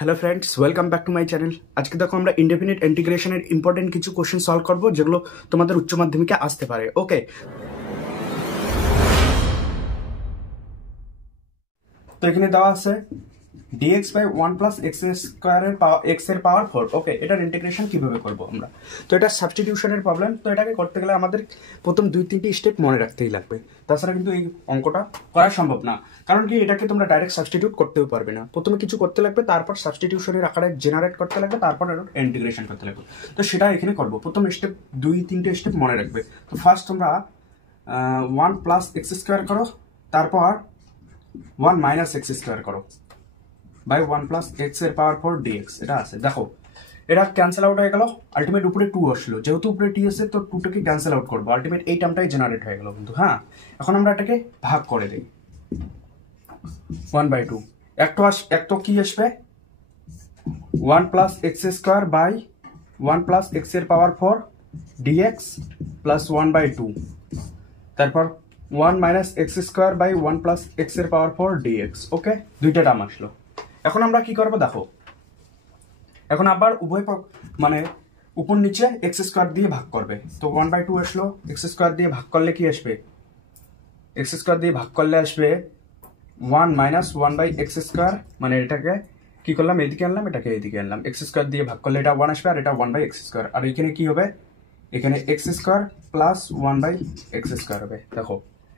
Hello friends, welcome back to my channel. আজকে দেখো আমরা ইনডেফিনিট ইন্টিগ্রেশনের ইম্পর্টেন্ট কিছু কোশ্চেন সলভ করবো যেগুলো তোমাদের উচ্চ মাধ্যমিকে আসতে পারে। ওকে, তো এখানে দেওয়া আছে dx বাই 1 প্লাস এক্স স্কোয়ারের এক্স এর পাওয়ার 4। ওকে, এটার ইন্টিগ্রেশন কিভাবে করবো আমরা? তো এটা সাবস্টিটিউশনের প্রবলেম। তো এটাকে করতে গেলে আমাদের প্রথম 2-3টি স্টেপ মনে রাখতেই লাগবে, তাছাড়া কিন্তু এই অঙ্কটা করা সম্ভব না। কারণ কি, এটাকে তোমরা ডাইরেক্ট সাবস্টিটিউট করতেও পারবে না। প্রথমে কিছু করতে লাগবে, তারপর সাবস্টিটিউশনের আকারে জেনারেট করতে লাগবে, তারপর ইন্টিগ্রেশন করতে লাগবে। তো সেটা এখানে করবো। প্রথম স্টেপ 2-3টে স্টেপ মনে রাখবে। তো ফার্স্ট তোমরা 1 প্লাস এক্স স্কোয়ার করো, তারপর 1 মাইনাস এক্স স্কোয়ার করো বাই 1 প্লাস এক্স এর পাওয়ার 4 dx। এটা আছে, দেখো এটা ক্যান্সেল আউট হয়ে গেল। আলটিমেট উপরে 2 আসলো, যেহেতু উপরে টি আছে তো 2টাকে ক্যান্সেল আউট করবো। আলটিমেট এই টার্মটাই জেনারেট হয়ে গেল। কিন্তু হ্যাঁ, এখন আমরা এটাকে ভাগ করে দিই 1/2। একটা কি আসবে 1 plus x square by 1 plus x এর পাওয়ার 4 dx প্লাস 1/2, তারপর 1 minus x square by 1 plus x এর পাওয়ার 4 dx। ওকে, দুইটা টার্ম আসলো। এখন আমরা কি করবো দেখো, এখন আবার উভয় মানে উপর নিচে এক্স স্কোয়ার দিয়ে ভাগ করবে। তো 1/2 আসলো, এক্স স্কোয়ার দিয়ে ভাগ করলে কি আসবে? এক্স স্কোয়ার দিয়ে ভাগ করলে আসবে 1 মাইনাস 1 বাই এক্স স্কোয়ার। মানে এটাকে কি করলাম, এদিকে আনলাম, এটাকে এদিকে আনলাম। এক্স স্কোয়ার দিয়ে ভাগ করলে এটা 1 আসবে, আর এটা 1 বাই এক্স স্কোয়ার। আর এখানে কি হবে, এখানে x square plus 1 by x square হবে। দেখো,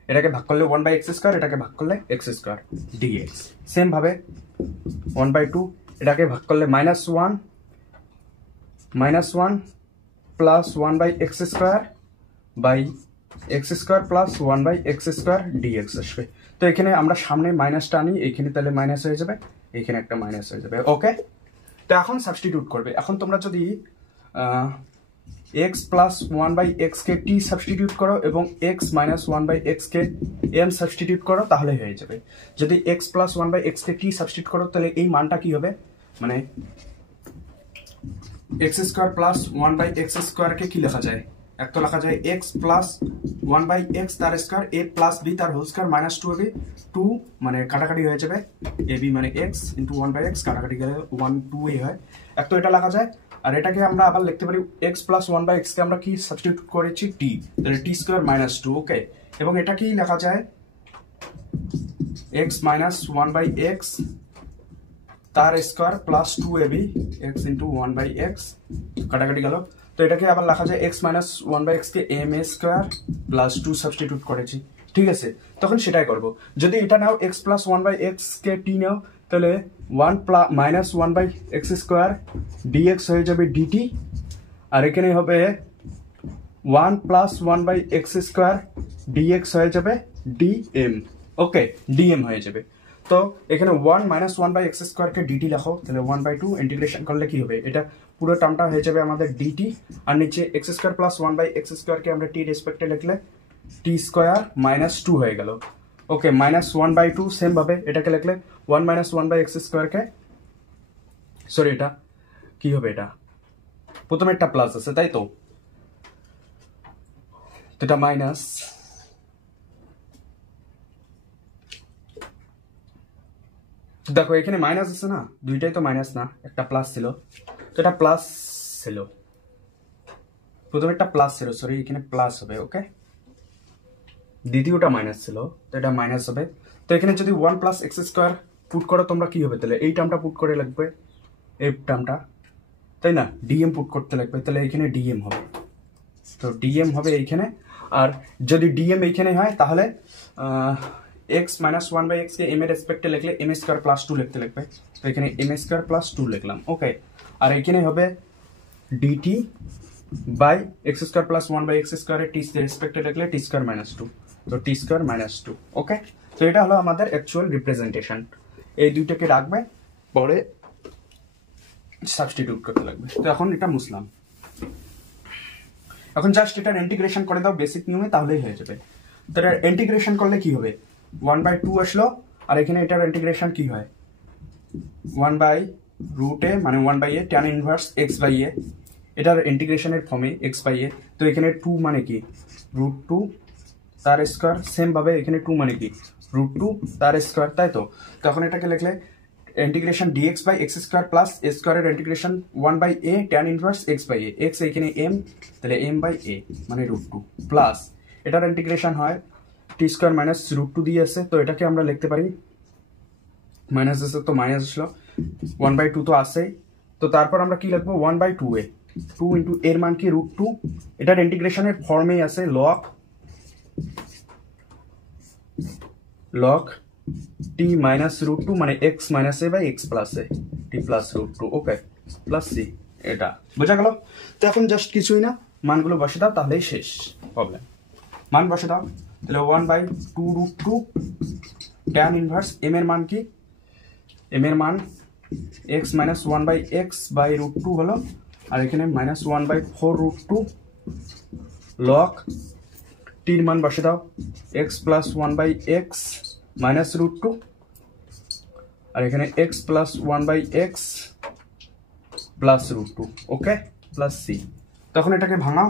এটাকে ভাগ করলে 1 বাই এক্স স্কোয়ার, এটাকে ভাগ করলে এক্স স্কোয়ার dx। সেম ভাবে 1/2 এটাকে ভাগ করলে -1 plus 1 by x square by x square plus 1 by x square dx আসবে। তো এখানে আমরা সামনে মাইনাসটা আনি, এখানে তাহলে মাইনাস হয়ে যাবে, এখানে একটা মাইনাস হয়ে যাবে। ওকে, তো এখন সাবস্টিটিউট করবে। এখন তোমরা যদি এক্স প্লাস 1 বাই এক্স কে টি সাবস্টিটিউট করো এবং এক্স মাইনাস 1 বাই এক্স কে এম সাবস্টিটিউট করো, তাহলে হয়ে যাবে। যদি এক্স প্লাস 1 বাই এক্স কে টি সাবস্টিটিউট করো, তাহলে এই মানটা কি হবে, মানে X square plus 1 by X স্কোয়ারকে কি লেখা যায়? এক তো লেখা যায় এক্স প্লাস 1 বাই এক্স তার স্কোয়ার, এ প্লাস বি তার হোল স্কোয়ার মাইনাস 2 হবে। 2 মানে কাটাকাটি হয়ে যাবে, এ বি মানে এক্স ইন্টু 1 বাই এক্স, কাটাকাটি গেলে 1 2 এ হয়। এক তো এটা লেখা যায়। আর এটাকে আমরা আবার লিখতে পারি এক্স প্লাস 1 বাই এক্স কে আমরা কি সাবস্টিটিউট করেছি টি, তাহলে টি স্কোয়ার মাইনাস 2। ওকে, এবং এটা কি লেখা যায় এক্স মাইনাস 1 বাই এক্স তার square plus 2ab x into 1 by x, কাটাকাটি গেল। তো এটাকে আবার লেখা যায় এক্স মাইনাস 1 বাই এক্স কে m a square plus 2 substitute করেছি। ঠিক আছে, তখন সেটাই করব। যদি এটা নাও এক্স প্লাস 1 বাই এক্স কে টি নাও, তাহলে 1 minus 1 by x square dx হয়ে যাবে ডিটি, আর এখানে হবে 1 plus 1 by x square dx হয়ে যাবে ডিএম। ওকে, ডিএম হয়ে যাবে। তো এখানে 1 মাইনাস 1 বাই এক্স স্কোয়ারকে ডিটি লেখো, তাহলে 1/2 ইন্টিগ্রেশন করলে কি হবে, এটা পুরো টার্মটা হয়ে যাবে আমাদের ডিটি। আর নিচে X square plus 1 by X স্কোয়ারকে আমরা টি রেসপেক্টে লিখলে টি স্কোয়ার মাইনাস 2 হয়ে গেল। ওকে, মাইনাস 1/2 সেম ভাবে এটাকে লিখলে 1 মাইনাস 1 বাই এক্স স্কোয়ারকে, সরি এটা কি হবে, এটা প্রথমে একটা প্লাস আছে তাই তো, এটা মাইনাস, দেখো এখানে মাইনাস আছে না, দুইটাই তো মাইনাস না, একটা প্লাস ছিল, তো এটা প্লাস ছিল, প্রথমে একটা প্লাস ছিল, সরি এখানে প্লাস হবে। ওকে, দ্বিতীয়টা মাইনাস ছিল, তো এটা মাইনাস হবে। তো এখানে যদি 1 প্লাস এক্স স্কোয়ার পুট করো তোমরা, কি হবে তাহলে এই টার্মটা পুট করে লাগবে, এই টার্মটা, তাই না, ডিএম পুট করতে লাগবে, তাহলে এখানে ডিএম হবে। তো ডিএম হবে এইখানে। আর যদি ডিএম এইখানে হয় তাহলে এক্স মাইনাস 1 বাই এক্স কে এম এর রেসপেক্টে লিখলে এম স্কোয়ার প্লাস 2 লিখতে লাগবে, তো এখানে এম স্কোয়ার প্লাস 2 লিখলাম। ওকে, আর এখানে হবে dt by x square plus 1 by x স্কোয়ারের টি রেসপেক্টে লিখলে টি স্কোয়ার মাইনাস 2, তো টি স্কোয়ার মাইনাস 2। ওকে, তো এটা হলো আমাদের অ্যাকচুয়াল রিপ্রেজেন্টেশন। এই দুইটাকে রাখবে, পরে সাবস্টিটিউট করতে লাগবে। তো এখন এটা মুছলাম, এখন জাস্ট এটার ইন্টিগ্রেশন করে দাও বেসিক নিয়মে, তাহলেই হয়ে যাবে। তো এটার ইন্টিগ্রেশন করলে কি হবে, 1/2 আসলো, আর এখানে এটার ইন্টিগ্রেশন কি হয় 1 বাই রুট এ, মানে 1 by A tan inverse X by A, এটার ইন্টিগ্রেশনের ফর্মে এক্স বাই এ। তো এখানে 2 মানে কি √2 তার স্কোয়ার, সেম ভাবে এখানে 2 মানে কি √2 তার স্কোয়ার, তাই তো। তখন এটাকে লিখলে integration dx by x square plus A স্কোয়ারের integration 1/a tan inverse X by A, X এখানে এম, তাহলে এম বাই এ মানে √2 প্লাস এটার ইন্টিগ্রেশন হয় টি স্কোয়ার মাইনাস √2 দিয়ে আছে, তো এটাকে আমরা লিখতে পারি মাইনাস আছে তো মাইনাস আসলো 1/2 তো আসেই, তো তারপর আমরা কি লিখবো 1/2a 2 ইন্টু এর মান কি √2, এটার ইন্টিগ্রেশনের ফর্মেই আছে log t মাইনাস √2 মানে x minus a by x plus a t plus √2, okay plus c, এটা বোঝা গেল। তো এখন জাস্ট কিছুই না, মানগুলো বসে দাও তাহলেই শেষ প্রবলেম। মান বসে দাও, তাহলে 1/2 √2 ট্যান ইনভার্স m এর মান কি, m এর মান x মাইনাস 1/x বাই √2 হলো, আর এখানে মাইনাস 1/4 √2 log t এর মান বসে দাও x প্লাস 1/x মাইনাস √2, আর এখানে x plus 1/x plus √2, okay plus c। তখন এটাকে ভাঙাও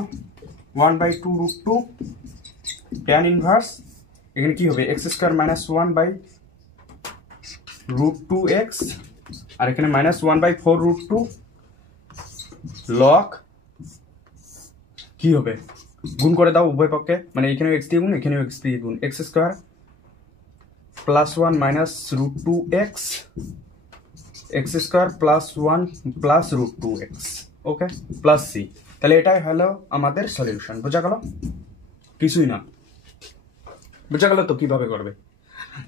1/2 √2 ট্যান ইনভার্স, এখানে কি হবে x স্কোয়ার মাইনাস 1/√2x, আর এখানে মাইনাস 1/4 √2 log কি হবে গুণ করে দাও উভয় পক্ষে, মানে এখানেও x দিয়ে গুণ এখানেও x দিয়ে গুণ, x square plus 1 minus √2x x square plus 1 plus √2x, ওকে প্লাস c। তাহলে এটাই হলো আমাদের সলিউশন, বোঝা গেল? কিছুই না, বোঝা গেল তো কিভাবে করবে।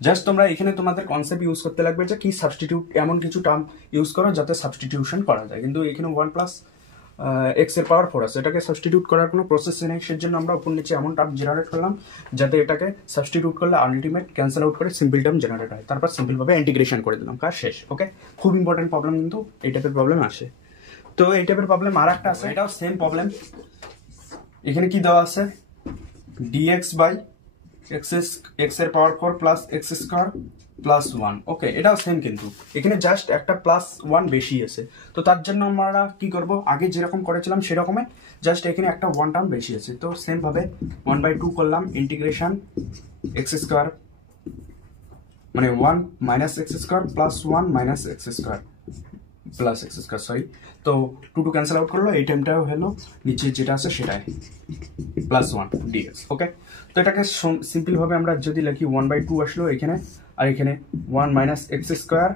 জাস্ট তোমরা এখানে তোমাদের কনসেপ্ট ইউজ করতে লাগবে যে কি সাবস্টিটিউট, এমন কিছু টার্ম ইউজ করো যাতে সাবস্টিটিউশন করা যায়, কিন্তু এখানে 1 প্লাস x এর পাওয়ার 4 আছে, এটাকে সাবস্টিটিউট করার কোনো প্রসেস নেই, সেই জন্য আমরা উপর নিচে এমন টার্ম জেনারেট করলাম যাতে এটাকে সাবস্টিটিউট করলে আলটিমেট ক্যান্সেল আউট করে সিম্পল টার্ম জেনারেট হয়, তারপর সিম্পলভাবে ইন্টিগ্রেশন করে দিলাম, কাজ শেষ। ওকে, খুব ইম্পর্টেন্ট প্রবলেম, কিন্তু এই টাইপের প্রবলেম আসে। তো এই টাইপের প্রবলেম আর একটা আছে, এটাও সেম প্রবলেম। এখানে কি দেওয়া আছে dx বাই x এর power 4 plus x square plus 1, ওকে এটাও সেম, কিন্তু এখানে জাস্ট একটা প্লাস 1 বেশি আছে, তো তার জন্য আমরা কি করব আগে যেরকম করেছিলাম সেরকমই, জাস্ট এখানে একটা 1 টার্ম বেশি আছে, তো সেম ভাবে 1/2 করলাম ইন্টিগ্রেশন এক্স স্কোয়ার মানে 1 minus x square plus 1 minus x square plus x square, sorry, তো 2 ক্যান্সেল আউট করলো, এই টাইমটাও হলো নিচে যেটা আছে সেটাই প্লাস 1 dx, ওকে। তো এটাকে সিম্পল ভাবে আমরা যদি লিখি 1/2 আসলো এখানে, আর এখানে 1 মাইনাস এক্স স্কোয়ার,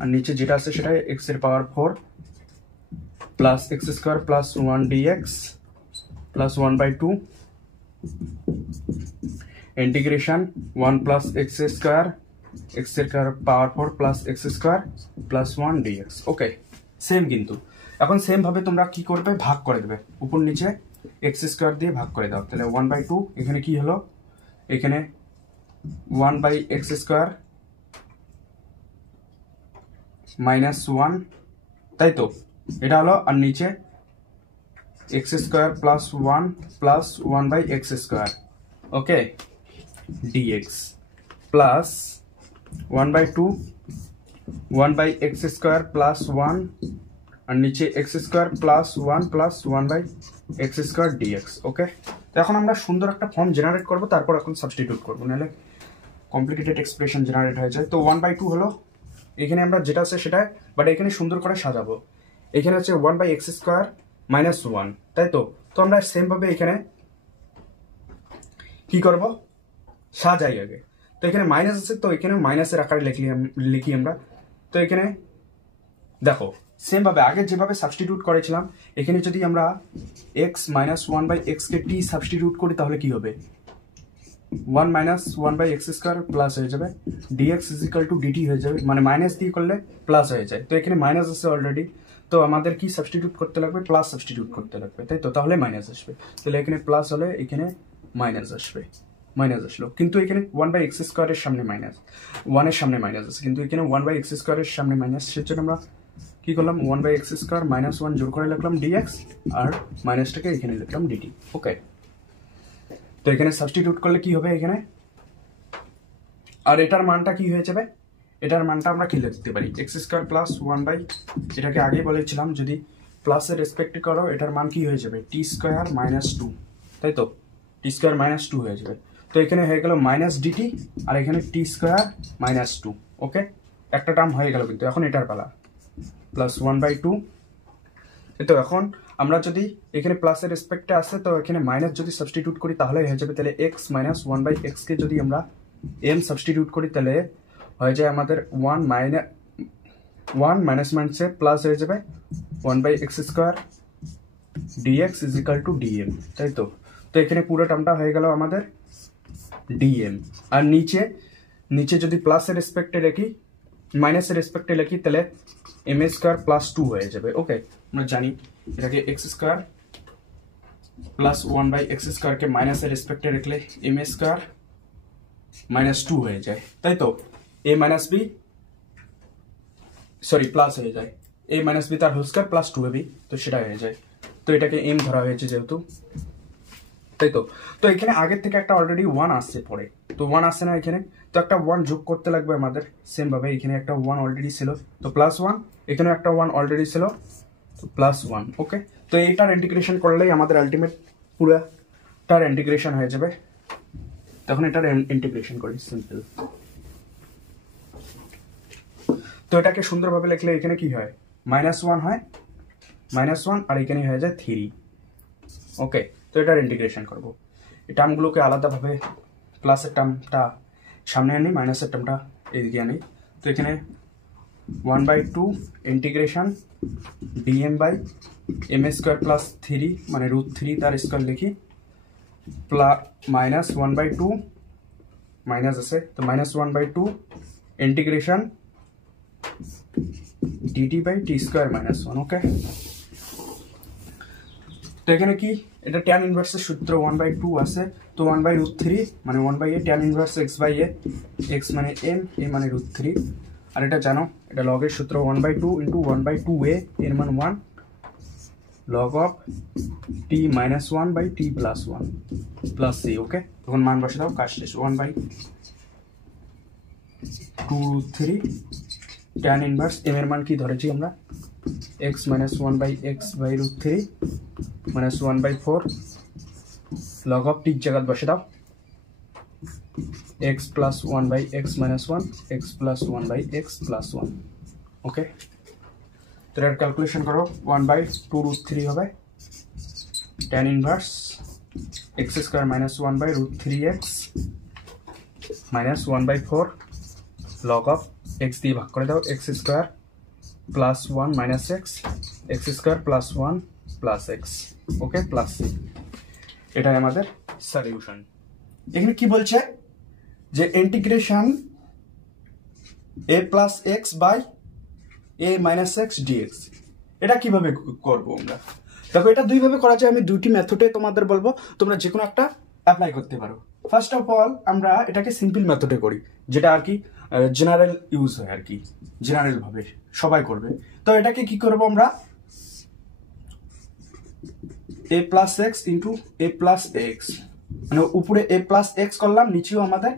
আর নিচে যেটা আছে সেটাই x এর power 4 plus x square plus 1 dx plus 1/2 integration 1 plus x square x এর power 4 plus x square plus 1 dx, ওকে সেম। কিন্তু এখন সেম ভাবে তোমরা কি করবে, ভাগ করে দেবে, উপর নিচে এক্স স্কোয়ার দিয়ে ভাগ করে দাও, তাহলে 1/2 এখানে কি হলো, এখানে 1/x স্কোয়ার মাইনাস 1, তাই তো এটা হলো, আর নিচে X square plus 1 plus 1/x square, okay dx plus 1/2 1/x square plus 1, আর নিচে X square plus 1 plus 1/x square dx, okay. তো এখন আমরা সুন্দর একটা ফর্ম জেনারেট করবো, তারপর এখন সাবস্টিটিউট করবো, নাহলে কমপ্লিকেটেড এক্সপ্রেশন জেনারেট হয়ে যায়। তো 1/2 হলো, এখানে আমরা যেটা আছে সেটাই, বাট এখানে সুন্দর করে সাজাবো, এখানে হচ্ছে 1/x স্কোয়ার মাইনাস 1, তাই তো। তো আমরা সেম ভাবে এখানে কি করব, সাজাই আগে, তো এখানে মাইনাস আছে, তো এখানে মাইনাসের আকারে লিখি আমরা। তো এখানে দেখো সেম ভাবে আগে যেভাবে সাবস্টিটিউট করেছিলাম, এখানে যদি আমরা x মাইনাস 1/x কে t সাবস্টিটিউট করি তাহলে কি হবে, 1 মাইনাস 1/x স্কোয়ার প্লাস হয়ে যাবে dx is equal to dt হয়ে যাবে, মানে মাইনাস দিয়ে করলে প্লাস হয়ে যায়, তো এখানে মাইনাস আছে অলরেডি, তো আমাদের কি সাবস্টিটিউট করতে লাগবে, প্লাস সাবস্টিটিউট করতে লাগবে, তাই তো, তাহলে মাইনাস আসবে, তাহলে এখানে প্লাস হলে এখানে মাইনাস আসবে, মাইনাস আসলো, কিন্তু এখানে 1/x স্কোয়ারের সামনে মাইনাস, 1 এর সামনে মাইনাস আছে, কিন্তু এখানে 1/x স্কোয়ারের সামনে মাইনাস, সেজন্য আমরা কি করলাম 1/x স্কোয়ার মাইনাস 1 জোর করে লিখলাম dx, আর মাইনাসটাকে এখানে লিখলাম dt, ওকে। তো এখানে সাবস্টিটিউট করলে কি হবে এখানে, আর এটার মানটা কি হয়ে যাবে, এটার মানটা আমরা কি লিখতে পারি x স্কোয়ার প্লাস 1/, এটাকে আগেই বলেছিলাম যদি প্লাসের রেসপেক্টে করো এটার মান কি হয়ে যাবে t স্কোয়ার মাইনাস 2, তাই তো, t স্কোয়ার মাইনাস 2 হয়ে যাবে, তো এখানে হয়ে গেল মাইনাস dt, আর এখানে t স্কোয়ার মাইনাস 2, ওকে একটা টার্ম হয়ে গেল, কিন্তু এখন এটার পালা প্লাস 1/2। তো এখন আমরা যদি এখানে প্লাসের রেসপেক্টে আসে তো এখানে মাইনাস যদি সাবস্টিটিউট করি তাহলে হয়ে যাবে, তাহলে x মাইনাস 1/x কে যদি আমরা m সাবস্টিটিউট করি তাহলে হয়ে যায় আমাদের 1 মাইনাস মাইনাসে প্লাস হয়ে যাবে 1/x square dx is equal two dm, তাই তো। তো এখানে পুরো টার্মটা হয়ে গেল আমাদের dm, আর নিচে যদি প্লাসের রেসপেক্টে লিখি মাইনাসের রেসপেক্টে লিখি তাহলে m স্কোয়ার প্লাস 2 হয়ে যাবে। ওকে, আমরা জানি এটাকে x স্কোয়ার প্লাস 1/x স্কোয়ারকে মাইনাসের রেসপেক্টে রাখলে m স্কোয়ার মাইনাস 2 হয়ে যায়, তাই তো। a মাইনাস বি প্লাস হয়ে যায়, a মাইনাস বি তার হোল স্কোয়ার প্লাস 2ab, তো সেটা হয়ে যায়। তো এটাকে m ধরা হয়েছে যেহেতু, তাই তো। তো এখানে আগের থেকে একটা অলরেডি 1 আসছে পরে, তো 1 আসছে না এখানে, তো একটা 1 যোগ করতে লাগবে আমাদের। সেম ভাবে এখানে একটা 1 অলরেডি ছিল, তো প্লাস 1, এখানেও একটা 1 অলরেডি ছিল, তো প্লাস 1। ওকে, তো এইটার ইন্টিগ্রেশন করলেই আমাদের আলটিমেট পুরাটার ইন্টিগ্রেশন হয়ে যাবে। তখন এটার ইন্টিগ্রেশন করি সিম্পল। তো এটাকে সুন্দরভাবে লিখলে এখানে কি হয়, -1 হয়, -1, আর এখানে হয়ে যায় 3। ওকে, তো এটার ইন্টিগ্রেশন করব। এই টার্মগুলোকে আলাদাভাবে প্লাসের টার্মটা সামনে আনি, মাইনাসের টার্মটা এদিকে আনি। তো এখানে 1/2 ইন্টিগ্রেশন dm/m স্কোয়ার প্লাস 3 মানে √3 তার স্কোয়ার লিখি, মাইনাস 1/2 মাইনাস আছে, তো -1/2 ইন্টিগ্রেশন dt/t স্কোয়ার -1। ওকে, তো এখানে কি এটা tan ইনভার্সের সূত্র 1/2 আছে, তো 1/√3 মানে 1/a tan inverse x/a, x মানে m, a মানে √3। আর এটা জানো, এটা লগের সূত্র 1/2 ইন্টু 1/2a এর মান 1 log of t minus 1/t plus 1 plus c। ওকে, তখন মান বসে দাও, কাজ শেষ। 1/2√3 tan ইনভার্স m এর মান কি ধরেছি আমরা, x minus 1/x/√3 minus 1/4 log of t জায়গা বসে দাও, x plus 1/x minus 1 x plus 1/x plus 1। Okay, তো এর ক্যালকুলেশন করো, 1/2√3 হবে tan inverse x square minus 1/√3x minus 1/4 log of x দিয়ে ভাগ করে দাও, x square plus 1 minus x square plus 1 plus x। Okay, plus c। এটাই আমাদের সলিউশন। এখানে কি বলছে যে integration a plus x by a minus x dx, এটা কিভাবে করব আমরা? দেখো, এটা দুইভাবে করা যায়, আমি দুইটি মেথডে তোমাদের বলবো, তোমরা যে কোনো একটা অ্যাপ্লাই করতে পারো। ফার্স্ট অফ অল আমরা এটাকে সিম্পল মেথডে করি, যেটা আর কি জেনারেল ইউজ হয়, আর কি জেনারেল ভাবে সবাই করবে। তো এটাকে কি করব আমরা, a plus x into a plus x, মানে উপরে a প্লাস এক্স করলাম, নিচেও আমাদের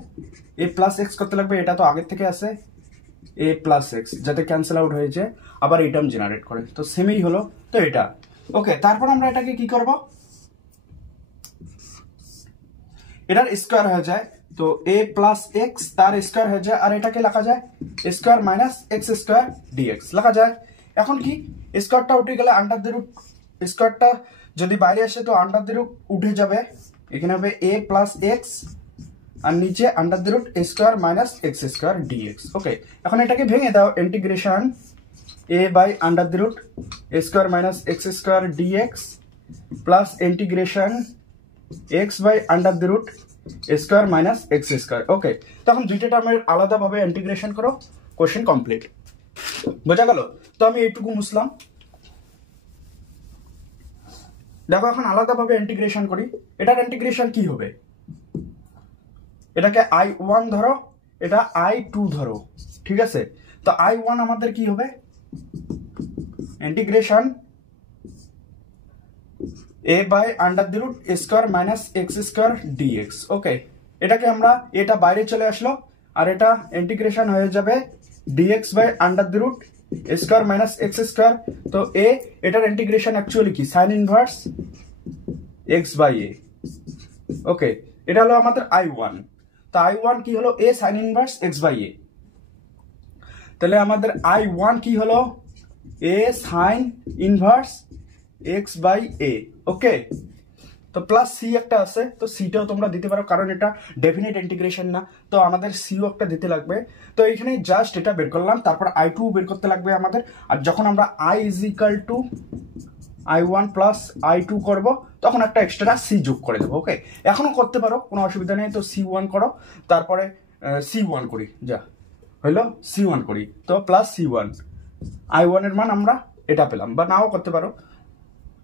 a প্লাস এক্স করতে লাগবে। এটা তো আগের থেকে আছে a প্লাস এক্স, যাতে ক্যান্সেল আউট হয়ে যায়, আবার এই টার্ম জেনারেট করে, তো সেমই হলো। তো এটা ওকে, তারপর আমরা এটাকে কি করব, এটার স্কোয়ার হয়ে যায়, তো a প্লাস এক্স তার স্কোয়ার হয়ে যায়, আর এটাকে লেখা যায় square minus x square dx লেখা যায়। এখন কি স্কোয়ারটা উঠে গেলে আন্ডার দ্য রুট, স্কোয়ারটা যদি বাইরে আসে তো আন্ডার দ্য রুট উঠে যাবে, এখানে হবে a প্লাস এক্স আর নিচে under the root square minus x square dx. Okay, এখন এটাকে ভেঙে দাও, integration a by under the root square minus x square dx plus integration x by under the root square minus x square. Okay, তখন দুইটা টার্মের আলাদাভাবে integration করো, question complete. বোঝা গেল? তো আমি এইটুকু মুছলাম। দেখো, এখন আলাদাভাবে ইন্টিগ্রেশন করি। এটার ইন্টিগ্রেশন কি হবে, এটাকে I1 ধরো, এটা I2 ধরো, ঠিক আছে? তো I1 আমাদের কি হবে, integration a by under the root square minus x square dx. Okay, এটাকে আমরা, এটা বাইরে চলে আসলো, আর এটা ইন্টিগ্রেশন হয়ে যাবে dx by under the root square minus x square. তো a, এটার ইন্টিগ্রেশন অ্যাকচুয়ালি কি, sine inverse x by a। Okay, এটা হলো আমাদের I1। তো I1 কি হলো, a sine inverse x by a। তাহলে আমাদের I1 কি হলো a sin inverse x by a। Okay, তো প্লাস সি একটা আছে, তো সিটাও তোমরা দিতে পারো কারণ এটা ডেফিনিট ইন্টিগ্রেশন না, তো আমাদের সিও একটা দিতে লাগবে। তো এখানে জাস্ট এটা বের করলাম, তারপর I2 বের করতে লাগবে আমাদের। আর যখন আমরা I is equal to I1 plus I2 করব তখন একটা এক্সট্রা সি যোগ করে দেবো। ওকে, এখনো করতে পারো, কোনো অসুবিধা নেই। তো C1 করো, তারপরে C1 করি, যা হইলো C1 করি, তো প্লাস C1 I1 এর মান আমরা এটা পেলাম, বা নাও করতে পারো,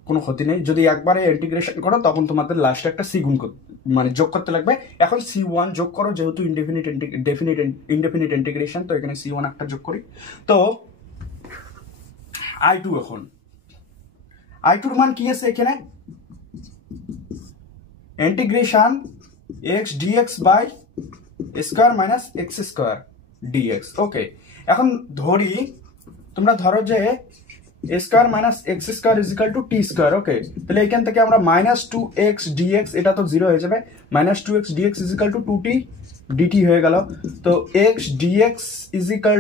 কোনো ক্ষতি নেই। যদি একবারে ইন্টিগ্রেশন করো তখন তোমাদের লাস্টে একটা সি গুণ মানে যোগ করতে লাগবে। এখন C1 যোগ করো, যেহেতু ইনডেফিনিট ইন্টিগ্রেশন, তো এখানে C1 একটা যোগ করি। তো I2 এখন I2 এর মান কি আছে এখানে integration x dx by square minus x square dx। Okay, এখন ধরি তোমরা ধরো যে square minus x square is equal to T square. Okay, তাহলে এখান থেকে আমরা মাইনাস 2x dx, এটা তো 0 হয়ে যাবে, minus 2x dx is equal two 2t dt হয়ে গেল। তো x dx is equal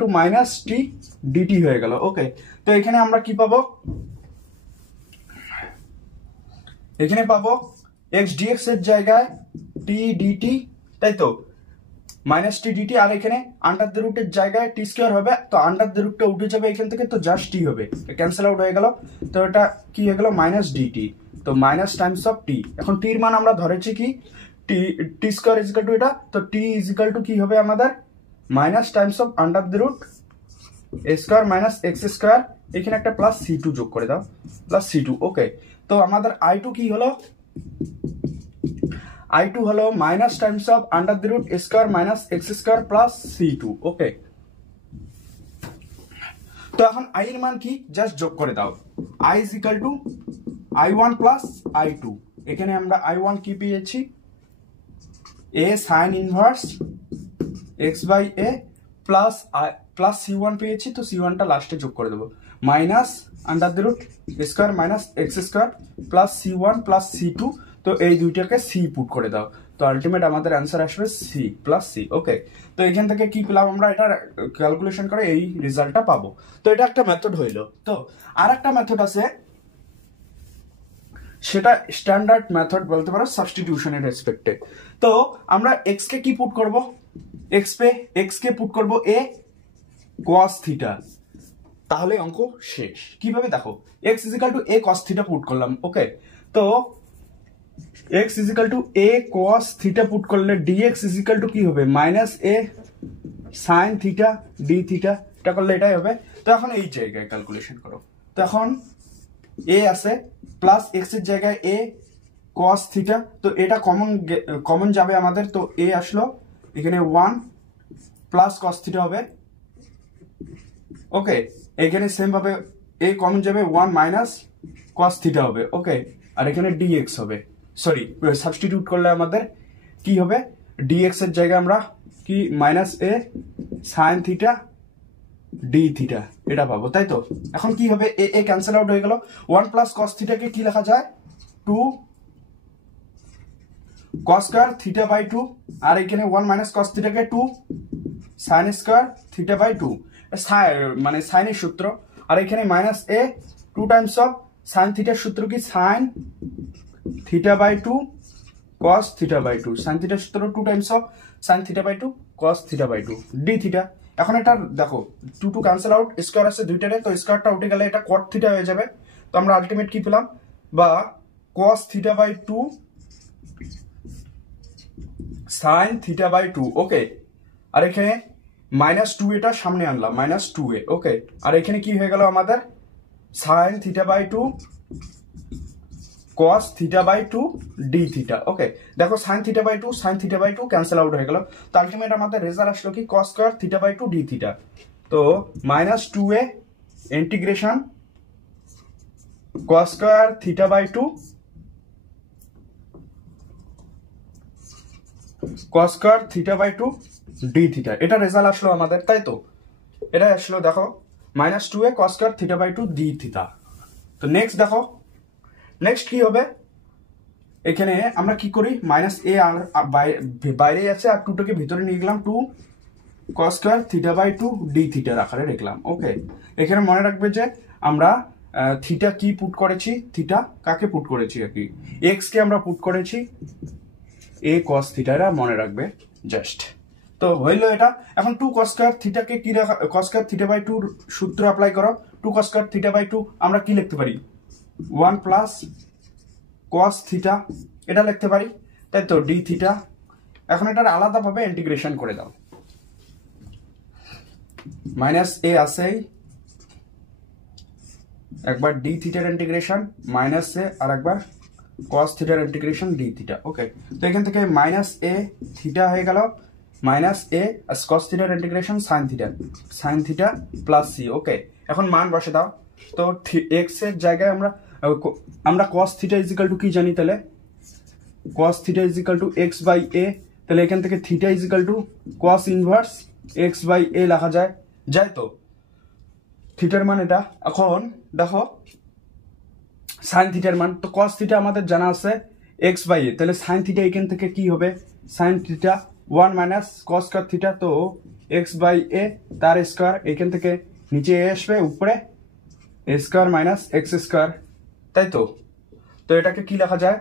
two minus t dt হয়ে গেল। ওকে, তো এখানে আমরা কি পাবো, এখানে পাবো x dx এর জায়গায় t dt, তাই তো, মাইনাস টি ডিটি, আর এখানে আন্ডার দ্য রুটের জায়গায় টি স্কয়ার হবে, তো আন্ডার দ্য রুটটা উঠে যাবে এখান থেকে, তো জাস্ট টি হবে, ক্যান্সেল আউট হয়ে গেল। তো এটা কি হয়ে গেল মাইনাস ডিটি, তো মাইনাস টাইমস অফ টি। এখন টির মান আমরা ধরেছি কি t square is equal to এটা, তো টি ইজ ইকাল টু কি হবে আমাদের minus times of under the root square minus x square, এখানে একটা প্লাস C2 যোগ করে দাও, প্লাস C2। ওকে, তো আমাদের I2 কি হলো, I2 হলো minus times of under the root square minus x square plus C2। Okay, তো এখন I এর মান কি জাস্ট যোগ করে দাও, I is equal to I1 plus I2। এখানে আমরা I1 কি পেয়েছি a sin inverse x by a plus C1 পেয়েছি, তো C1 টা লাস্টে যোগ করে দেবো, minus under the root square minus x square plus C1 plus C2। তো এই দুইটাকে সি পুট করে দাও, তো আলটিমেট আমাদের অ্যান্সার আসবে সি প্লাস সি। ওকে, তো এখান থেকে কি পেলাম আমরা, এটা ক্যালকুলেশন করে এই রেজাল্টটা পাবো। তো এটা একটা মেথড হইলো। তো আর একটা মেথড আছে, সেটা স্ট্যান্ডার্ড মেথড বলতে পারো সাবস্টিটিউশনের রেসপেক্টে। তো আমরা এক্স কে কি পুট করব, এক্স কে পুট করব এ cos থিটা, তাহলে অঙ্ক শেষ। কিভাবে দেখো, x is equal two a cos theta put করলাম। ওকে, তো x is equal two a cos theta put করলে dx ইজ ইকাল টু কি হবে minus a sin theta d theta, এটা করলে এটাই হবে। তো এখন এই জায়গায় ক্যালকুলেশন করো, তো এখন a আছে প্লাস x এর জায়গায় a cos থিটা, তো এটা কমন যাবে আমাদের, তো a আসলো এখানে 1 প্লাস cos থিটা হবে। ওকে, এখানে সেম ভাবে a কমন যাবে 1 মাইনাস cos থিটা হবে। ওকে, আর এখানে dx হবে, সরি সাবস্টিটিউট করলে আমাদের কি হবে, dx এর জায়গায় আমরা কি minus a sin theta d theta এটা পাবো, তাই তো। এখন কি হবে, a ক্যান্সেল আউট হয়ে গেল, 1 প্লাস cos থিটাকে কি লেখা যায় 2 cos স্কয়ার থিটা বাই 2, আর এখানে 1 মাইনাস cos থিটাকে 2 sin স্কয়ার থিটা বাই 2, মানে সাইনের সূত্র। আর এখানে minus a 2 times of sin থিটার সূত্র কি sin theta by 2 cos theta by 2, sin থিটার সূত্র 2 times of sin theta by 2 cos theta by 2 d theta. এখন এটা দেখো 2 ক্যান্সেল আউট, স্কয়ার আছে দুইটারে, তো স্কয়ারটা উঠে গেলে এটা cot থিটা হয়ে যাবে। তো আমরা আলটিমেট কি পেলাম, বা cos theta by 2 sin theta by 2। Okay, আর এখানে মাইনাস 2 এটা সামনে আনলাম, মাইনাস 2a। ওকে, আর এখানে কি হয়ে গেল আমাদের sin theta by 2 cos theta by 2 d theta. Okay, দেখো sin theta by 2 cancel out হয়ে গেল, তো আলটিমেট আমাদের রেজাল্ট আসলো কি cos square theta by 2 d theta. তো minus 2a integration cos square theta by 2 cos square theta by 2 d theta, এটা result আসলো আমাদের, তাই তো। এটা আসলো দেখো minus 2a cos square theta by 2 d theta. তো নেক্সট দেখো, নেক্সট কি হবে, এখানে আমরা কি করি মাইনাস a আর বাইরে আছে, আর 2টাকে ভিতরে নিয়ে গেলাম, 2 cos square theta by 2 d থিটার আকারে লিখলাম। ওকে, এখানে মনে রাখবে যে আমরা থিটা কি পুট করেছি, থিটা কাকে পুট করেছি আর কি, এক্স কে আমরা পুট করেছি এ cos থিটারা মনে রাখবে জাস্ট। তো হইলো এটা। এখন 2 cos স্কয়ার থিটাকে কি রাখা, cos স্কয়ার থিটা বাই 2 সূত্র অ্যাপ্লাই করো। 2 cos স্কয়ার থিটা বাই 2 আমরা কি লিখতে পারি, 1 প্লাস cos থিটা এটা লিখতে পারি, তাই তো d থিটা। এখন এটার আলাদাভাবে ইন্টিগ্রেশন করে দাও, মাইনাস এ আসেই একবার d থিটার ইন্টিগ্রেশন মাইনাস এ আর একবার cos থিটার ইন্টিগ্রেশন d থিটা। ওকে, তো এখান থেকে মাইনাস এ থিটা হয়ে গেল মাইনাস এ cos থিটার integration sin theta plus C. Okay, এখন মান বসে দাও। তো এক্স এর জায়গায় আমরা cos theta is equal to কি জানি, তাহলে cos theta is equal to x by a, তাহলে এখান থেকে theta is equal to cos inverse x by a লেখা যায় তো থিটার মান এটা। এখন দেখো sin থিটার মান, তো cos থিটা আমাদের জানা আছে x বাই a, তাহলে sin থিটা এখান থেকে কি হবে, sin theta 1 minus cos square theta, তো x বাই a তার স্কয়ার, এখান থেকে নিচে a আসবে, উপরে a square minus x square, তাই তো। তো এটাকে কি লেখা যায়,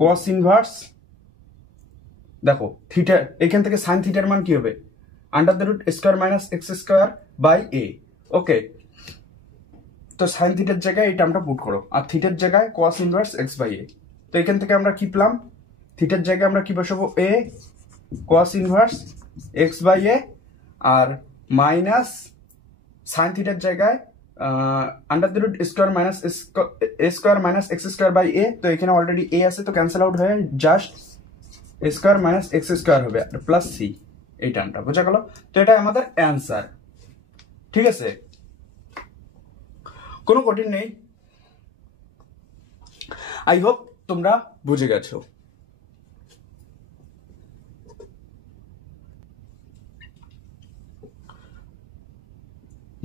cos ইনভার্স, দেখো থিটা এখান থেকে sin থিটার মান কি হবে, under the root square minus x square by a। Okay, তো sin থিটার জায়গায় এই টার্মটা পুট করো, আর থিটার জায়গায় cos inverse x by a। তো এখান থেকে আমরা কি পেলাম, থিটার জায়গায় আমরা কি বসাবো, a cos inverse x by a, আর মাইনাস sin থিটার জায়গায় under the root square minus square minus x square by a। তো এখানে অলরেডি a আছে, তো ক্যান্সেল আউট হয়ে just square minus x square হবে আর প্লাস c, এই টার্মটা বোঝা গেল। তো এটা আমাদের অ্যান্সার, ঠিক আছে, কোনো কঠিন নেই। আই হোপ তোমরা বুঝে গেছো।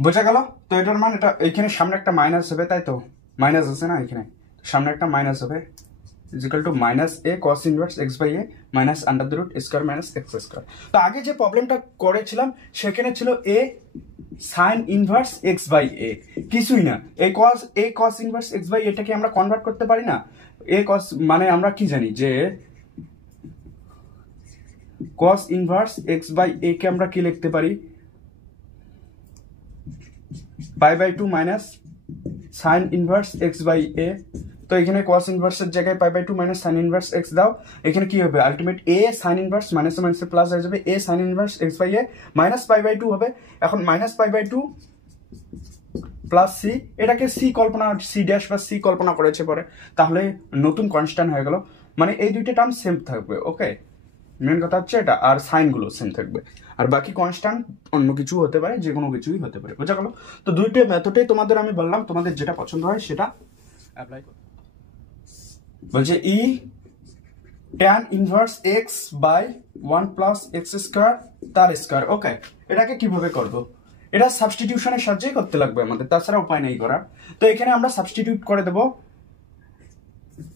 বোঝা গেল। তো এটার মান এটা, এইখানে সামনে একটা মাইনাস হবে, তাই তো মাইনাস আছে না, এখানে সামনে একটা মাইনাস হবে, equal to minus A cos inverse x by a minus under the root square minus x square. তো আগে যে প্রবলেমটা করেছিলাম সেখানে ছিল a sin inverse x by a, কিছুই না, এই cos ইনভার্স x বাই এটাকে আমরা কনভার্ট করতে পারি না। a cos মানে আমরা কি জানি যে cos inverse x by a কে আমরা কি লিখতে পারি, pi by 2 minus sin inverse x by a। তো এখানে cos ইনভার্সের জায়গায় pi by 2 minus sin inverse x দাও, এখানে কি হবে ultimate a sin inverse minus মাইনাসে প্লাস হয়ে যাবে, a sin inverse x by a minus pi by 2 হবে। এখন minus pi by 2 plus c, এটাকে c কল্পনা, c ড্যাশ বা c কল্পনা করেছে পরে, তাহলে নতুন কনস্ট্যান্ট হয়ে গেল, মানে এই দুইটা টার্ম সেম থাকবে। ওকে, মেন কথা হচ্ছে এটা, আর সাইন গুলো সেম থাকবে, আর বাকি কনস্ট্যান্ট অন্য কিছু হতে পারে, যে কোনো কিছুই হতে পারে, বোঝা গেল। তো দুইটা মেথডেই তোমাদের আমি বললাম, তোমাদের যেটা পছন্দ হয় সেটা অ্যাপ্লাই করো। বলছে e tan inverse x by 1 plus x square তার স্কয়ার। ওকে, এটাকে কিভাবে করব, এটা সাবস্টিটিউশনের সাহায্যে করতে লাগবে আমাদের, তাছাড়া উপায় নেই করার। তো এখানে আমরা সাবস্টিটিউট করে দেব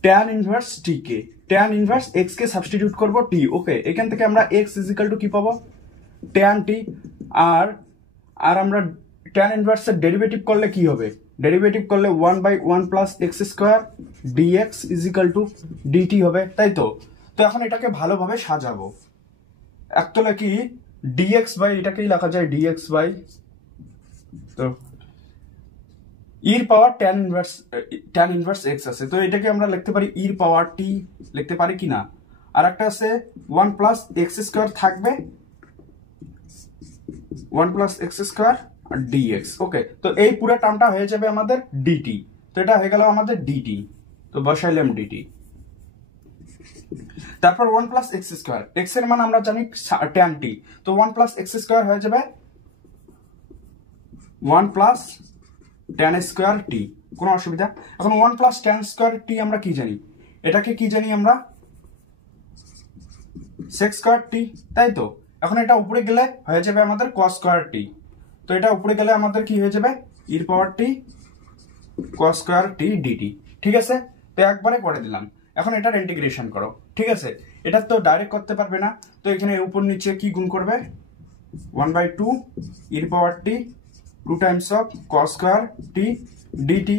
tan ইনভার্স t কে, tan ইনভার্স x কে সাবস্টিটিউট করব t। ওকে, এখান থেকে আমরা x ইজ ইকুয়াল টু কি পাবো, tan t, আর আমরা tan ইনভার্সের ডেরিভেটিভ করলে কি হবে, ডেরিভেটিভ করলে 1 by 1 plus x square dx is equal to dt হবে, তাই তো। তো এখন এটাকে ভালোভাবে সাজাবো, একতলা কি dx বাই, এটাকেই লেখা যায় dx বাই, তো এর পাওয়ার tan ইনভার্স x আছে, তো এটাকে আমরা লিখতে পারি এর পাওয়ার t লিখতে পারি কিনা। আর একটা আছে 1 প্লাস x স্কয়ার থাকবে, 1 প্লাস x স্কয়ার আর dx। ওকে, তো এই পুরো টার্মটা হয়ে যাবে আমাদের dt, তো এটা হয়ে গেল আমাদের dt, তো বসাইলাম dt। তারপর 1 প্লাস x স্কয়ার, x এর মান আমরা জানি tan t, তো 1 প্লাস x স্কয়ার হয়ে যাবে 1 প্লাস tan স্কয়ার t, কোনো অসুবিধা। এখন 1 প্লাস tan স্কয়ার t আমরা কি জানি, এটাকে কি জানি আমরা sec স্কয়ার t, তাই তো। এখন এটা উপরে গেলে হয়ে যাবে আমাদের cos স্কয়ার t, তো এটা উপরে গেলে আমাদের কি হয়ে যাবে e পাওয়ার t cos square t dt, ঠিক আছে। তো একবারে করে দিলাম, এখন এটার ইন্টিগ্রেশন করো, ঠিক আছে। এটা তো ডাইরেক্ট করতে পারবে না, তো এখানে উপর নিচে কি গুণ করবে 1/2 e power t 2 times of cos square t dt।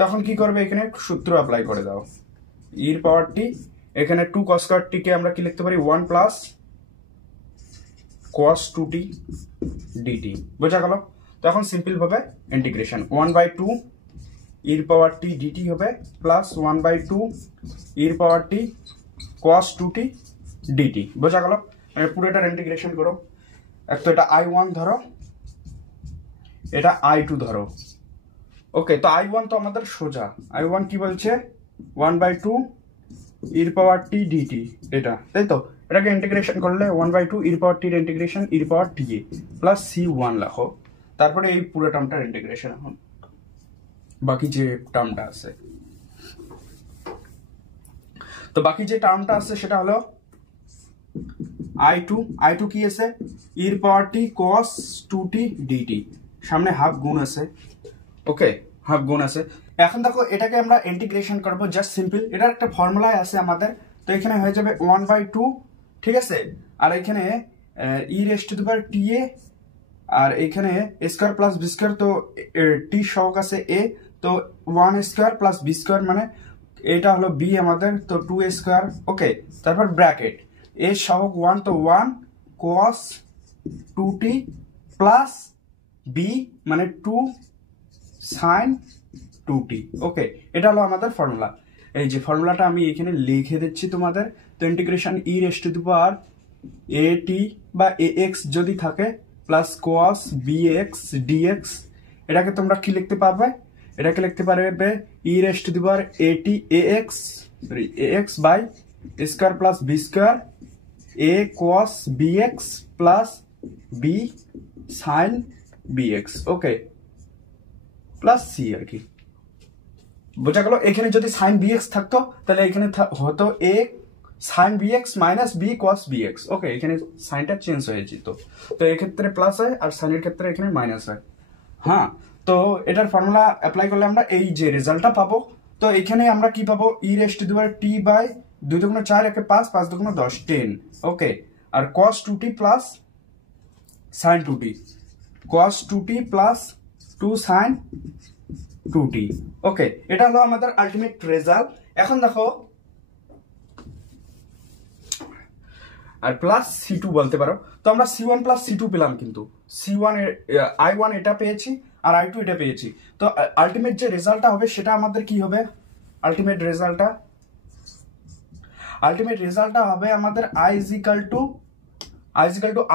তখন কি করবে এখানে সূত্র অ্যাপ্লাই করে দাও e পাওয়ার t, এখানে 2 cos স্কয়ার t কে আমরা কি লিখতে পারি 1 প্লাস cos 2t dt। বোঝা গেল? তখন সিম্পল ভাবে ইন্টিগ্রেশন 1/2 e পাওয়ার t dt হবে প্লাস 1/2 e পাওয়ার t cos 2t dt। বোঝা গেল? পুরোটার ইন্টিগ্রেশন করো। এক তো এটা i1 ধরো, এটা i2 ধরো। ওকে, তো i1 তো আমাদের সোজা, i1 কি বলছে 1/2 e পাওয়ার t dt, এটা তাই তো। এটাকে ইন্টিগ্রেশন করলে 1/2 e পাওয়ার t এর integration e power t a plus c1 লেখো। তারপরে এই পুরো টার্মটার ইন্টিগ্রেশন এখন বাকি যে টার্মটা আছে, তো বাকি যে টার্মটা আছে সেটা হলো i2 কি আছে e পাওয়ার t cos 2t dt, সামনে হাফ গুণ আছে। ওকে, হাফ গুণ আছে। এখন দেখো এটাকে আমরা ইন্টিগ্রেশন করব জাস্ট সিম্পল, এটার একটা ফর্মুলাই আছে আমাদের। তো এখানে হয়ে যাবে 1/2, ঠিক আছে, আর এখানে e raise to the power t a, আর এখানে a square plus b square, তো t সহগ আছে a, তো 1 স্কয়ার প্লাস b স্কয়ার মানে এটা হলো b আমাদের, তো 2a স্কয়ার। ওকে, তারপর ব্র্যাকেট a সহগ 1, তো 1 cos 2t প্লাস b মানে 2 sin 2t। ওকে, এটা হলো আমাদের ফর্মুলা। এই যে ফর্মুলাটা আমি এখানে লিখে দিচ্ছি তোমাদের। তো integration e raise to the power at বা ax যদি থাকে প্লাস cos bx dx, এটাকে তোমরা কি লিখতে পারবে? এটাকে লিখতে পারবে e raise to the power at ax by square plus b square a cos bx plus b sin bx। Okay, plus c আর কি। বোঝা গেল? এখানে যদি sin bx থাকতো তাহলে এখানে হতো a sin bx minus b cos bx। ওকে, এখানে সাইনটা চেঞ্জ হয়ে যেত, তো এই ক্ষেত্রে প্লাস হয় আর সাইনের ক্ষেত্রে এখানে মাইনাস হয়। হ্যাঁ, তো এটার ফর্মুলা অ্যাপ্লাই করলে আমরা এই যে রেজাল্টটা পাবো। তো এখানে আমরা কি পাবো e raise to the power t by 2 × 4 = 5, 5 × 10 10। Okay, আর cos 2t plus sin 2t, cos 2t plus 2 sin 2t। Okay, এটা হলো আমাদের আলটিমেট রেজাল্ট। এখন দেখো আর প্লাস c2 বলতে পারো, তো আমরা c1 প্লাস c2 পেলাম, কিন্তু c1 i1 এটা পেয়েছি আর i2 এটা পেয়েছি। তো আলটিমেট যে রেজাল্টটা হবে সেটা আমাদের কি হবে? আলটিমেট রেজাল্টটা হবে আমাদের i =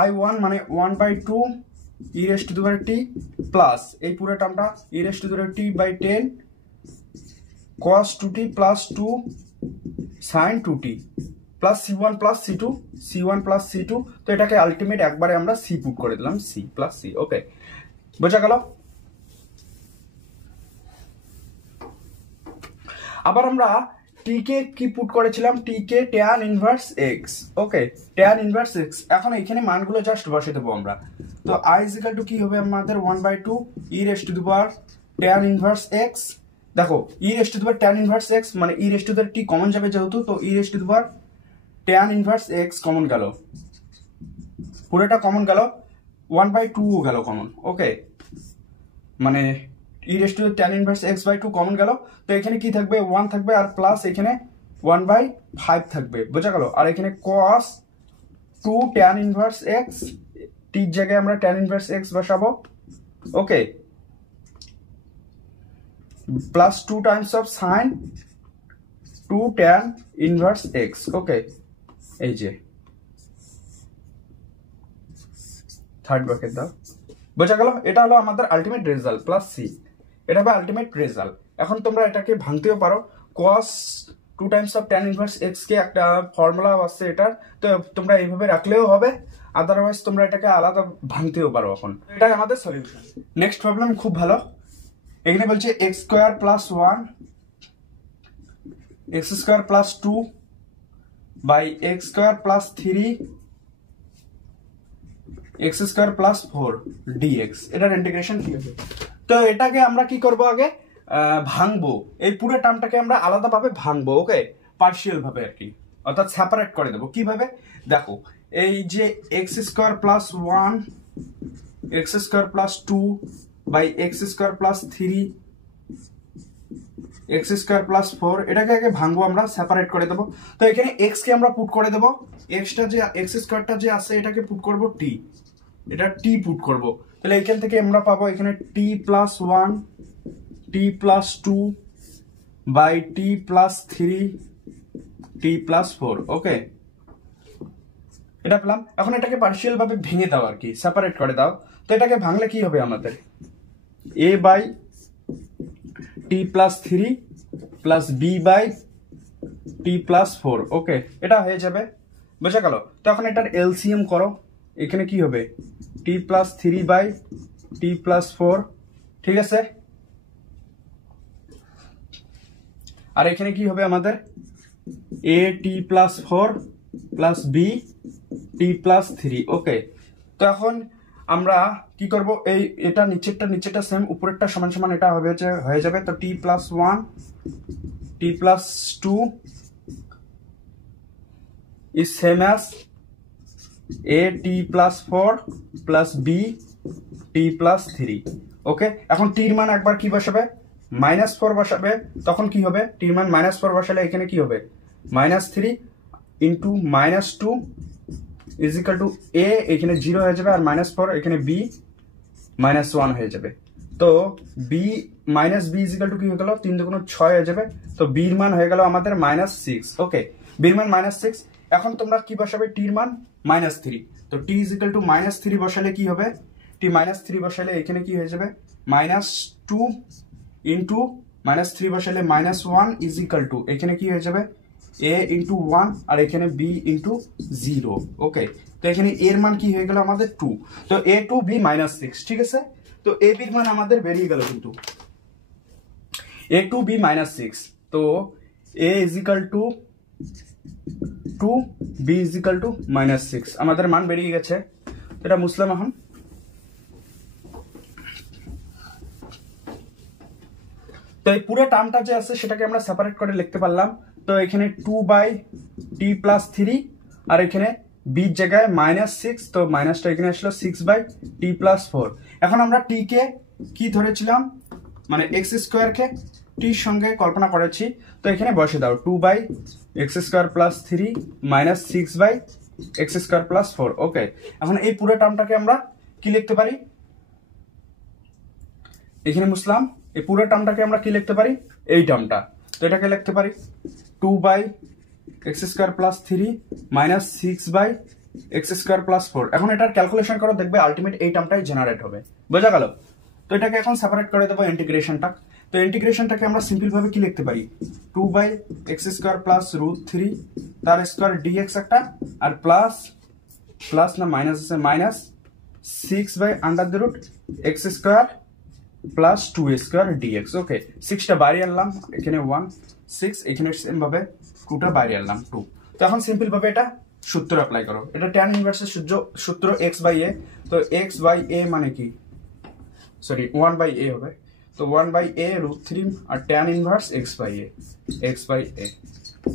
i1 মানে 1/2 e raise to the power t plus এই পুরো টার্মটা e raise to the power t by 10 cos 2t plus 2 sin 2t plus c1 plus c2। তো এটাকে আলটিমেট একবারে আমরা c পুট করে দিলাম, c প্লাস c। ওকে, বোঝা গেল? আবার আমরা t কে কি পুট করেছিলাম? t কে tan ইনভার্স x। ওকে, tan ইনভার্স x। এখন এখানে মানগুলো জাস্ট বসে দেবো আমরা। তো i = কি হবে আমাদের 1/2 e raise to the power tan inverse x। দেখো e raise to the power tan inverse x মানে e raise to the power t common যাবে যেহেতু, তো e raise to the power tan inverse x common গেল, পুরোটা common গেল, 1/2 গেল common. Okay, মানে e raise to the tan inverse x/2 common গেল। তো এখানে কি থাকবে? 1 থাকবে আর প্লাস এখানে 1/5 থাকবে। বোঝা গেল? আর এখানে cos 2 tan inverse x, t এর জায়গায় আমরা tan ইনভার্স x বসাবো। Okay, plus 2 times of sin 2 tan inverse x। Okay, এই যে থার্ড ব্র্যাকেট দাও। বোঝা গেল? এটা হলো আমাদের আলটিমেট রেজাল্ট প্লাস c, এটা হবে আলটিমেট রেজাল্ট। এখন তোমরা এটাকে ভাঙতেও পারো, cos 2 times of tan inverse x কে একটা ফর্মুলা আছে এটার, তো তোমরা এইভাবে রাখলেও হবে, আদারওয়াইজ তোমরা এটাকে আলাদা ভাঙতেও পারো। এখন এটাই আমাদের সলিউশন। নেক্সট প্রবলেম খুব ভালো, এখানে বলছে x² + 1 x² + 2 by x² + 3 x² + 4 dx, এটার ইন্টিগ্রেশন কি হবে? তো এটাকে আমরা কি করব? আগে ভাঙবো, এই পুরো টার্মটাকে আমরা আলাদাভাবে ভাঙবো। ওকে, পার্শিয়াল ভাবে আর কি। অর্থাৎ সেপারেট করে দেবো কিভাবে দেখো, এই যে x square plus 1 x square plus 2 by x square plus 3 x square plus 4, এটাকে আগে ভাঙবো, আমরা সেপারেট করে দেবো। তো এখানে এক্স কে আমরা পুট করে দেবো, এক্সটা যে এক্স স্কোয়ারটা যে আছে এটাকে পুট করব টি, এটা টি পুট করব। তাহলে এখান থেকে আমরা পাবো এখানে T plus 1 T plus 2 by T plus 3 T plus 4। Okay, এটা পেলাম। এখন এটাকে পার্শিয়াল ভাবে ভেঙে দাও আর কি, সেপারেট করে দাও। তো এটাকে ভাঙলে কি হবে আমাদের, A by T plus 3 plus B by T plus 4। Okay, এটা হয়ে যাবে, বোঝা গেল। তো এখন এটার এলসিএম করো, এখানে কি হবে T plus 3 by T plus 4, ঠিক আছে। আর এখানে কি হবে আমাদের A T plus 4 plus B T plus 3। Okay, তো এখন আমরা কি করব, এই এটা নিচেরটা সেম, উপরেরটা সমান সমান এটা হয়ে যাবে। তো T plus 1 T plus 2 is same as a t plus 4 plus b t plus 3। ওকে, এখন টির মান একবার কি বসাবে, -4 বসাবে, তখন কি হবে টির মান -4 বসালে এখানে কি হবে -3 into -2 is equal two a, এখানে 0 হয়ে যাবে, আর -4 এখানে b -1 হয়ে যাবে। তো b minus b is equal to কি হয়ে গেল, 3 দুগুণ 6 হয়ে যাবে। তো b এর মান হয়ে গেল আমাদের -6। ওকে, b এর মান -6। এখন তোমরা কি বসাবে, টির মান -3। তো t ইজ ইকাল টু -3 বসালে কি হবে, t -3 বসালে এখানে কি হয়ে যাবে -2 ইন্টু -3 বসালে -1 ইজ ইকাল টু এখানে কি হয়ে যাবে a ইন্টু 1 আর এখানে b ইন্টু 0। ওকে, তো এখানে এর মান কি হয়ে গেল আমাদের 2। তো a টু b -6, ঠিক আছে। তো a b এর মান আমাদের বেরিয়ে গেল কিন্তু a টু b -6। তো a is equal two 2, b is equal two -6, আমাদের মান বেরিয়ে গেছে। এটা মুসলাম। এখন তো এই পুরো টার্মটা যে আছে সেটাকে আমরা সেপারেট করে লিখতে পারলাম। তো এখানে 2 বাই টি প্লাস 3 আর এখানে b এর জায়গায় -6, তো মাইনাসটা এখানে আসলো 6 বাই টি প্লাস 4। এখন আমরা টি কে কি ধরেছিলাম, মানে এক্স স্কোয়ার কে টির সঙ্গে কল্পনা করেছি। তো এখানে বসে দাও 2 by x square plus 3 -6 by x square plus 4। Okay, এখন এই পুরো টার্মটাকে আমরা কি লিখতে পারি, এখানে মুসলাম এই পুরো টার্মটাকে আমরা কি লিখতে পারি, এই টার্মটা। তো এটাকে লিখতে পারি 2 by x square plus 3 -6 by x square plus 4। এখন এটার ক্যালকুলেশন করো, দেখবে আলটিমেট এই টার্মটাই জেনারেট হবে, বোঝা গেল। তো এটাকে এখন সেপারেট করে দেবো ইন্টিগ্রেশনটা। তো ইন্টিগ্রেশনটাকে আমরা সিম্পল ভাবে কি লিখতে পারি, 2 বাই এক্স স্কোয়ার প্লাস √3 তার স্কোয়ার ডিএক্স একটা, আর প্লাস না মাইনাস আছে -6 by under the root X square plus 2 square dx. Okay, 6টা বাইরে আনলাম, এখানে 1 6, এখানে সেম ভাবে 2টা বাইরে আনলাম 2। তো এখন সিম্পল ভাবে এটা সূত্র অ্যাপ্লাই করো, এটা tan ইনভার্সের সূত্র x বাই a। তো x বাই a মানে কি, সরি 1 বাই a হবে। তো 1 বাই a √3 আর tan inverse x by a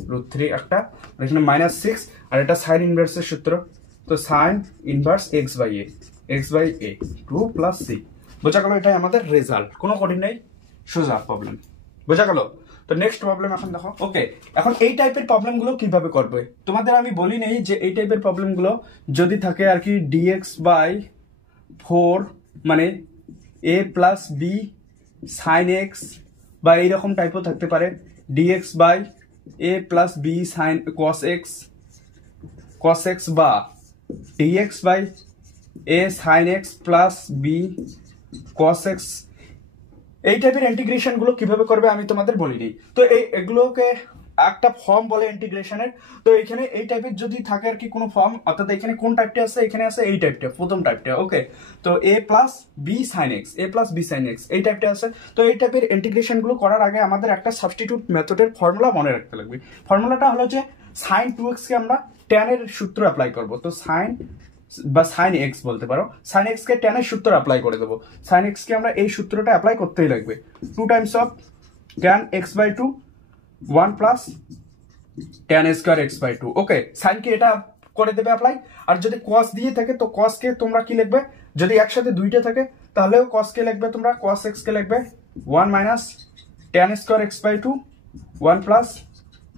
√3 একটা, আর এখানে -6, আর এটা সাইন ইনভার্সের সূত্র। তো sine inverse x by a 2 plus c। বোঝা গেল, এটাই আমাদের রেজাল্ট, কোনো কঠিন নেই, সোজা প্রবলেম, বোঝা গেল। তো নেক্সট প্রবলেম এখন দেখো। ওকে, এখন এই টাইপের প্রবলেমগুলো কিভাবে করবে, তোমাদের আমি বলি নেই যে এই টাইপের প্রবলেমগুলো যদি থাকে আর কি dx বাই 4 মানে a plus b sine x, বা এইরকম টাইপও থাকতে পারে dx by a plus b sine cos x, বা dx by a sine x plus b cos x। এই টাইপের ইন্টিগ্রেশন গুলো কিভাবে করবে আমি তোমাদের বলিনি। তো এগুলোকে একটা ফর্ম বলে ইন্টিগ্রেশনের। তো এখানে এই টাইপের যদি থাকে আর কি কোনো ফর্ম, অর্থাৎ এখানে কোন টাইপটা আছে, এখানে আছে এই টাইপটা, প্রথম টাইপটা। ওকে, তো a plus b sine x, এই টাইপটা আছে। তো এই টাইপের ইন্টিগ্রেশন গুলো করার আগে আমাদের একটা সাবস্টিটিউট মেথডের ফর্মুলা মনে রাখতে লাগবে। ফর্মুলাটা হলো যে সাইন 2x কে আমরা tan এর সূত্র অ্যাপ্লাই করব। তো সাইন বা সাইন এক্স বলতে পারো, সাইন এক্স কে tan এর সূত্র অ্যাপ্লাই করে দেবো। সাইন এক্স কে আমরা এই সূত্রটা অ্যাপ্লাই করতেই লাগবে, 2 times of tan x by 2 1 plus tan square x by 2। Okay, sine কে এটা করে দেবে অ্যাপ্লাই। আর যদি cos দিয়ে থাকে তো cos কে তোমরা কি লিখবে, যদি একসাথে দুইটা থাকে তাহলেও cos কে লিখবে, তোমরা cos x কে লিখবে 1 minus tan square x by 2 1 plus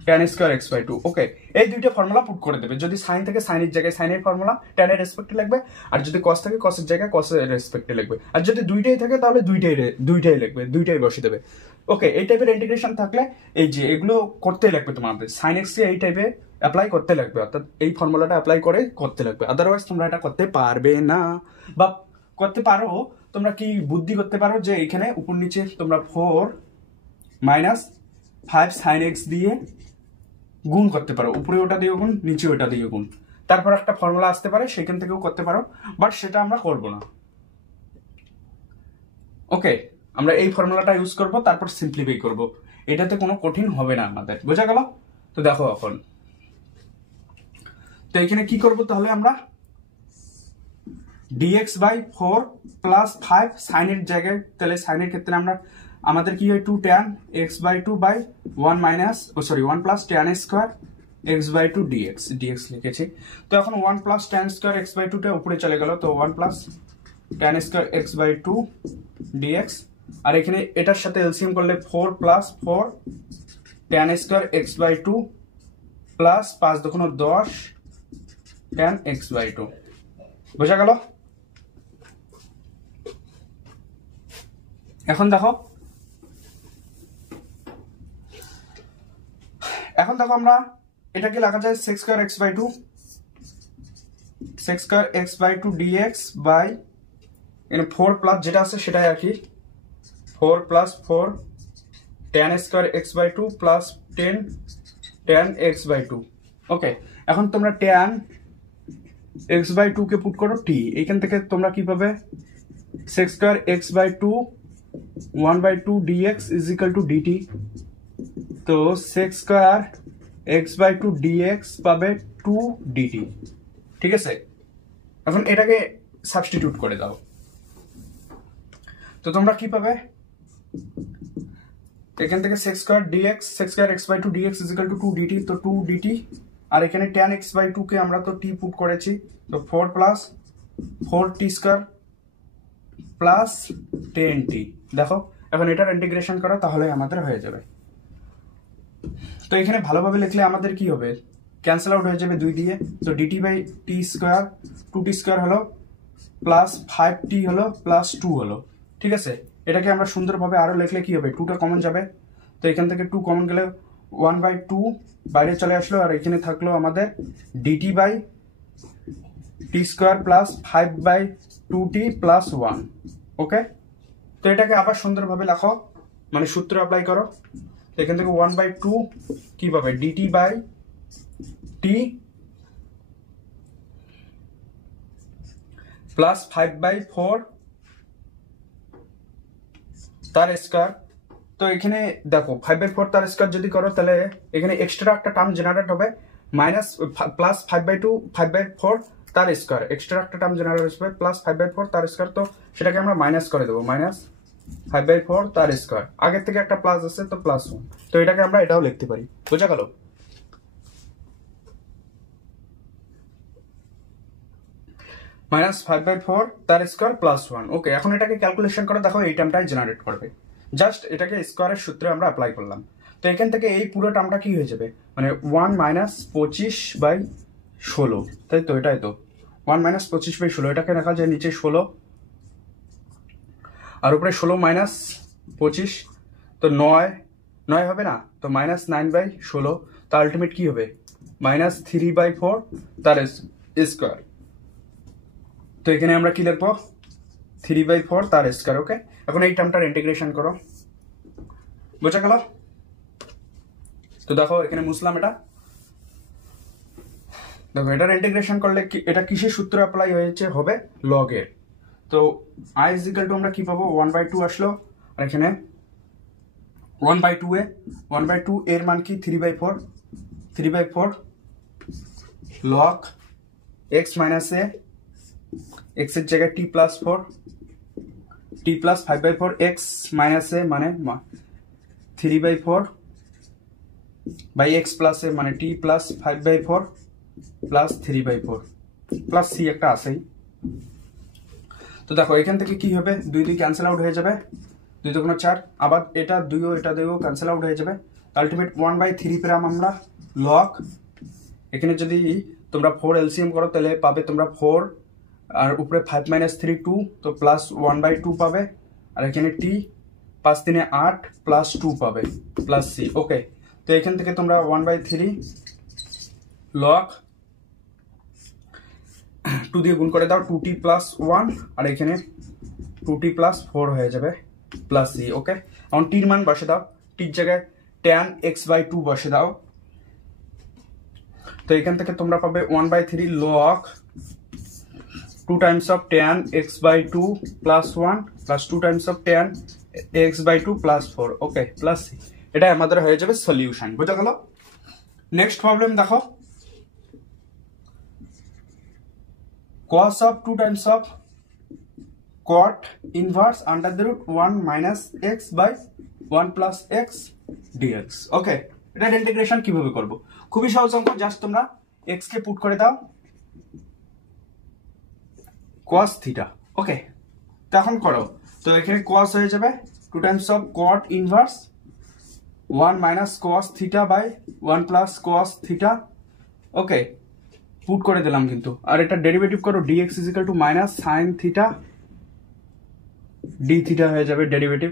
tan square x by 2। Okay, এই দুইটা ফর্মুলা পুট করে দেবে। যদি সাইন থাকে সাইনের জায়গায় সাইনের ফর্মুলা tan এর রেসপেক্টে লিখবে, আর যদি cos থাকে cos এর জায়গায় cos এর রেসপেক্টে লিখবে, আর যদি দুইটাই থাকে তাহলে দুইটাই লিখবে, দুইটাই বসিয়ে দেবে। ওকে, এই টাইপের ইন্টিগ্রেশন থাকলে এই যে এগুলো করতে লাগবে তোমাদের, সাইন এক্স কে এই টাইপে অ্যাপ্লাই করতে লাগবে, অর্থাৎ এই ফর্মুলাটা অ্যাপ্লাই করে করতে লাগবে, আদারওয়াইজ তোমরা এটা করতে পারবে না। বা করতে পারো, তোমরা কি বুদ্ধি করতে পারো যে এখানে উপর নিচে তোমরা 4 মাইনাস 5 সাইন এক্স দিয়ে গুণ করতে পারো, উপরে ওটা দিয়ে গুণ, নিচে ওটা দিয়ে গুণ, তারপর একটা ফর্মুলা আসতে পারে, সেখান থেকেও করতে পারো, বাট সেটা আমরা করব না। ওকে, আমরা এই ফর্মুলাটা ইউজ করব, তারপর সিম্পলিফাই করব, এটাতে কোনো কঠিন হবে না আমাদের, বোঝা গেল? তো দেখো এখন তো এখানে কি করব তাহলে, আমরা dx বাই 4 প্লাস 5 সাইনের জায়গায়, তাহলে সাইনের ক্ষেত্রে আমরা আমাদের কি হয় 2 tan x by 2 by 1 minus 1 plus tan square x by 2 dx লিখেছি। তো এখন 1 plus tan square x by 2 টা উপরে চলে গেল, তো 1 plus tan square x by 2 dx, আর এখানে এটার সাথে এলসিএম করলে 4 plus 4 tan square x by 2 plus 5 দুগুণ 10 tan x বাই 2, বোঝা গেল? এখন দেখো আমরা এটাকে লেখা যায় sec square x by 2 sec square x by 2 dx by 4 plus যেটা আছে সেটাই আর কি 4 plus 4 tan square x by 2 plus 10 tan x by 2। Okay, এখন তোমরা tan x বাই 2 কে পুট করো t, এখান থেকে তোমরা কি পাবে, sec square x by 2 1 by 2 dx is equal to dt, তো sec square x by 2 dx পাবে 2 dt, ঠিক আছে? এখন এটাকে সাবস্টিটিউট করে দাও, তো তোমরা কি পাবে, এখান থেকে sec square dx sec square x by 2 dx is equal to 2 dt, তো 2 dt, আর এখানে tan x বাই 2 কে আমরা তো t পুট করেছি, তো 4 plus 4t square plus 10t। দেখো এখন এটার ইন্টিগ্রেশন করো, তাহলে আমাদের হয়ে যাবে। তো এখানে ভালোভাবে লিখলে আমাদের কি হবে, ক্যান্সেল আউট হয়ে যাবে 2 দিয়ে, তো dt by t square 2t square হলো প্লাস 5t হলো প্লাস 2 হলো, ঠিক আছে? এটাকে আমরা সুন্দরভাবে আরো লিখলে কি হবে, 2টা কমন যাবে, তো এখান থেকে 2 কমন গেলে 1 বাই 2 বাইরে চলে আসলো, আর এখানে থাকলো আমাদের dt by t square plus 5 by 2t plus 1। Okay, তো এটাকে আবার সুন্দরভাবে লেখো, মানে সূত্র অ্যাপ্লাই করো, এখান থেকে 1 বাই 2 কি পাবে, dt by t plus 5 by 4 তার স্কয়ার। তো এখানে দেখো 5 বাই 4 তার স্কয়ার যদি করো, তাহলে এখানে এক্সট্রা একটা টার্ম জেনারেট হবে, মাইনাস প্লাস 5 বাই 2 5 বাই 4 তার স্কয়ার, এক্সট্রা একটা টার্ম জেনারেট হবে প্লাস 5 বাই 4 তার স্কয়ার, তো সেটাকে আমরা মাইনাস করে দেবো, মাইনাস 5 বাই 4 তার স্কয়ার, আগের থেকে একটা প্লাস আছে তো প্লাস 1, তো এটাকে আমরা এটাও লিখতে পারি, বোঝা গেল? মাইনাস 5 বাই 4 তার স্কয়ার প্লাস 1। ওকে, এখন এটাকে ক্যালকুলেশন করে দেখো এই টার্মটাই জেনারেট করবে, জাস্ট এটাকে স্কয়ারের সূত্রে আমরা অ্যাপ্লাই করলাম, তো এখান থেকে এই পুরো টার্মটা কি হয়ে যাবে, মানে 1 মাইনাস 25 বাই 16, তাই তো? এটাই তো 1 মাইনাস 25 বাই 16, এটাকে রাখা যায় নিচে 16 আর উপরে 16 মাইনাস 25, তো 9 হবে না, তো মাইনাস 9 বাই 16, তো আলটিমেট কি হবে, মাইনাস 3 বাই 4 তার স্কয়ার, তো এখানে আমরা কি লিখবো, 3 বাই 4 তার স্কয়ার। ওকে, এখন এই টার্মটার ইন্টিগ্রেশন করো, বোঝা গেল? তো দেখো এখানে মুসলাম, এটা দেখো এটার ইন্টিগ্রেশন করলে এটা কিসের সূত্র অ্যাপ্লাই হয়েছে, হবে লগ এর, তো i ইজ ইকুয়াল টু আমরা কি পাবো, 1 বাই 2 আসলো, আর এখানে 1 বাই 2 এর মান কি 3 by 4 log x minus a, x এর জায়গায় t plus 4 t plus 5 by 4 x minus a মানে 3 by 4 by x plus a মানে t plus 5/4 plus 3/4 plus c একটা আসেই। তো দেখো এখান থেকে কি হবে, 2 ক্যান্সেল আউট হয়ে যাবে, 2 দুগুণ 4, আবার এটা 2ও এটা 2ও ক্যান্সেল আউট হয়ে যাবে। আলটিমেট 1/3 পেলাম আমরা লগ। এখানে যদি তোমরা 4 এলসিএম করো তাহলে পাবে তোমরা 4 আর উপরে 5 - 3 2, তো প্লাস 1/2 পাবে। আর এখানে টি 5 3 8 প্লাস 2 পাবে প্লাস সি। ওকে, তো এখান থেকে তোমরা 1/3 লগ 2 দিয়ে গুণ করে দাও, 2t প্লাস 1, আর এখানে 2t প্লাস 4 হয়ে যাবে প্লাস সি। ওকে, এখন টির মান বসে দাও, টির জায়গায় tan x/2 বসে দাও। তো এখান থেকে তোমরা পাবে 1/3 log 2 times of tan x/2 plus 1 plus 2 times of tan x/2 plus 4। Okay, plus C. এটা আমাদের হয়ে যাবে সলিউশন। বুঝা গেল? নেক্সট প্রবলেম দেখো, cos of 2 times of cot inverse under the root 1 minus x by 1 plus x dx। ওকে, এটা integration কিভাবে করব? খুবই সহজ অঙ্ক, জাস্ট তোমরা x কে পুট করে দাও cos থিটা। ওকে, তখন করো, তো এখানে cos হয়ে যাবে 2 times of cot inverse 1 minus cos theta by 1 plus cos theta. Okay, put করে দিলাম কিন্তু। আর এটা ডেরিভেটিভ করো, dx is equal to minus sin theta d theta হয়ে যাবে ডেরিভেটিভ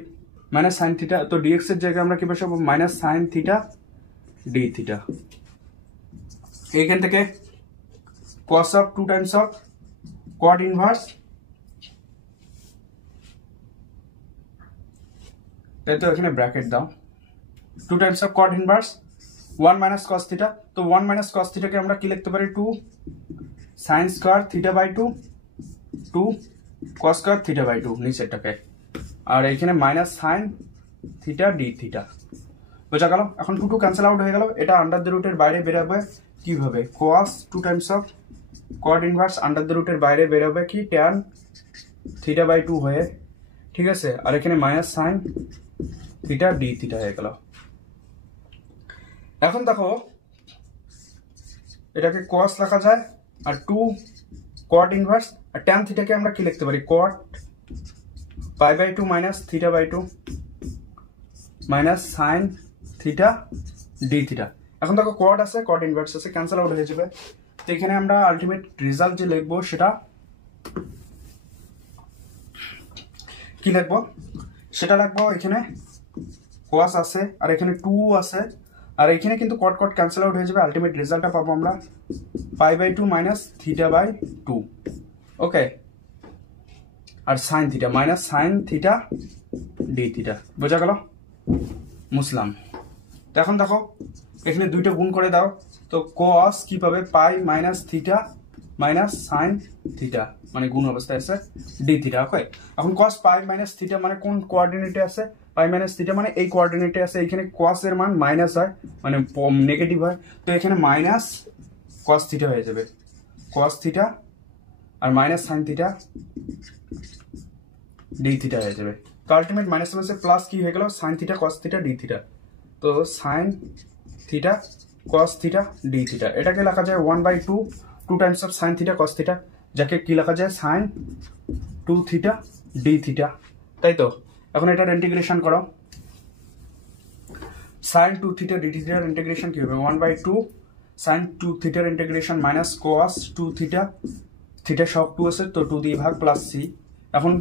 মাইনাস sin থিটা। তো dx এর জায়গায় আমরা কি বসাবো, minus sin theta d theta. এখান থেকে cos of 2 times of cot inverse, তাই তো এখানে ব্র্যাকেট দাও, 2 times of cot inverse 1 minus cos theta. তো 1 minus cos থিটাকে আমরা কি লিখতে পারি, 2 sin square theta by 2, 2 cos square theta by 2 নিচেরটাকে, আর এখানে minus sin theta d theta. বোঝা গেল? এখন 2 ক্যান্সেল আউট হয়ে গেল, এটা আন্ডার দ্য রুটের বাইরে বেরোবে কিভাবে, cos 2 times of cot inverse under the রুটের বাইরে বেরোবে কি tan থিটা বাই 2 হয়ে, ঠিক আছে। আর এখানে minus sin theta d theta হয়ে গেল। এখন দেখো এটাকে cos লেখা যায়, আর 2 cot inverse, আর tan থিটাকে আমরা কি লিখতে পারি, cot pi by 2 minus theta by 2 minus sin theta d theta. এখন দেখো cot আছে, cot inverse আছে, ক্যান্সেল আউট হয়ে যাবে। তো এখানে আমরা আলটিমেট রেজাল্ট যে লিখবো সেটা কি লিখবো, সেটা লিখবো এখানে cos আছে, আর এখানে 2 আছে, আর এখানে কিন্তু cot cot ক্যান্সেল আউট হয়ে যাবে। আলটিমেট রেজাল্টটা পাবো আমরা pi by 2 minus theta by 2। Okay, আর sin theta minus sin theta d theta. বোঝা গেল? মুসলাম। তো এখন দেখো এখানে দুইটা গুণ করে দাও, তো cos কি পাবে, pi minus theta minus sin theta, মানে গুণ অবস্থায় আছে d থিটা। ওকে, এখন cos পাই মাইনাস থিটা মানে কোন কোঅর্ডিনেটে আছে, পাই মাইনাস থিটা মানে এই কোঅর্ডিনেটে আছে। এখানে cos এর মান মাইনাস হয়, মানে নেগেটিভ হয়, তো এখানে মাইনাস cos থিটা হয়ে যাবে, cos থিটা আর minus sin theta d theta হয়ে যাবে। তো আলটিমেট মাইনাস মাইনাসে প্লাস কি হয়ে গেল, sin theta cos theta d theta. তো sin theta cos theta d theta, এটাকে লেখা যায় 1/2 2 times of sin theta cos theta, যাকে কি লেখা যায় sin 2 থিটা d থিটা। তাই তো, এখন এটার ইন্টিগ্রেশন করো, sin 2 থিটা d থিটার ইন্টিগ্রেশন কি হবে, 1/2 sin 2 থিটার integration minus cos 2 theta, theta সব 2 আছে তো 2 দিয়ে ভাগ প্লাস সি। এখন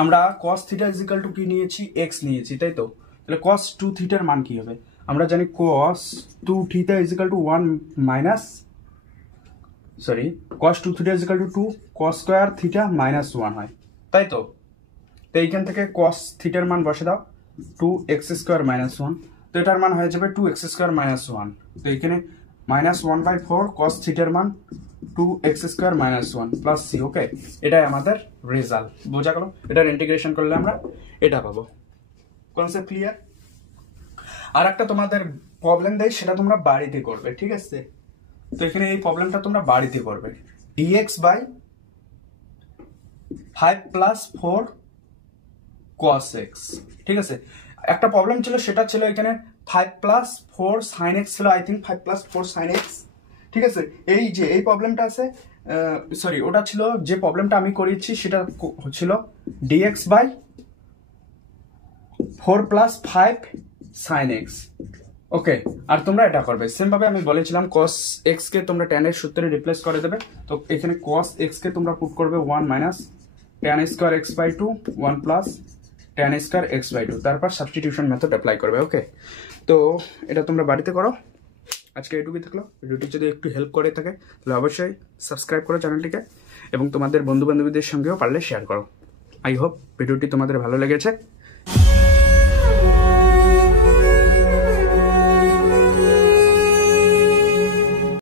আমরা cos theta is equal to কি নিয়েছি, x নিয়েছি, তাই তো। তাহলে cos 2 থিটার মান কি হবে, আমরা জানি cos 2 theta is equal two 1 minus cos 2 theta is equal to 2 cos square theta minus 1 হয়, তাই তো। তো এইখান থেকে cos থিটার মান বসে দাও 2x স্কয়ার মাইনাস 1, তো এটার মান হয়ে যাবে 2x স্কয়ার মাইনাস 1। তো এখানে মাইনাস 1/4 cos থিটার মান 2x square minus 1 plus C. Okay, এটাই আমাদের রেজাল্ট। বোঝা গেল? এটার ইন্টিগ্রেশন করলে আমরা এটা পাবো। Concept clear? আর একটা তোমাদের প্রবলেম দেয়, সেটা তোমরা বাড়িতে করবে, ঠিক আছে। তো এখানে এই প্রবলেমটা তোমরা বাড়িতে করবে, dx by 5 plus 4 cos x, ঠিক আছে। একটা প্রবলেম ছিল, সেটা ছিল এখানে 5 প্লাস 4 সাইন এক্স ছিল, আই থিঙ্ক 5 প্লাস 4 সাইন এক্স। ঠিক আছে, এই যে এই প্রবলেমটা আছে, সরি ওটা ছিল যে প্রবলেমটা আমি করিয়েছি সেটা ছিল dx by 4 plus 5 sine X. Okay, আর তোমরা এটা করবে সেম ভাবে আমি বলেছিলাম cos x কে তোমরা tan এর সূত্রে রিপ্লেস করে দেবে। তো এখানে cos x কে তোমরা পুট করবে 1 minus tan square x by 2 1 plus tan square x by 2, তারপর সাবস্টিটিউশন মেথড অ্যাপ্লাই করবে। ওকে, তো এটা তোমরা বাড়িতে করো। আজকে এটুকুই থাকলো। ভিডিওটি যদি একটু হেল্প করে থাকে তাহলে অবশ্যই সাবস্ক্রাইব করো চ্যানেলটিকে এবং তোমাদের বন্ধু বান্ধবীদের সঙ্গেও পারলে শেয়ার করো। আই হোপ ভিডিওটি তোমাদের ভালো লেগেছে।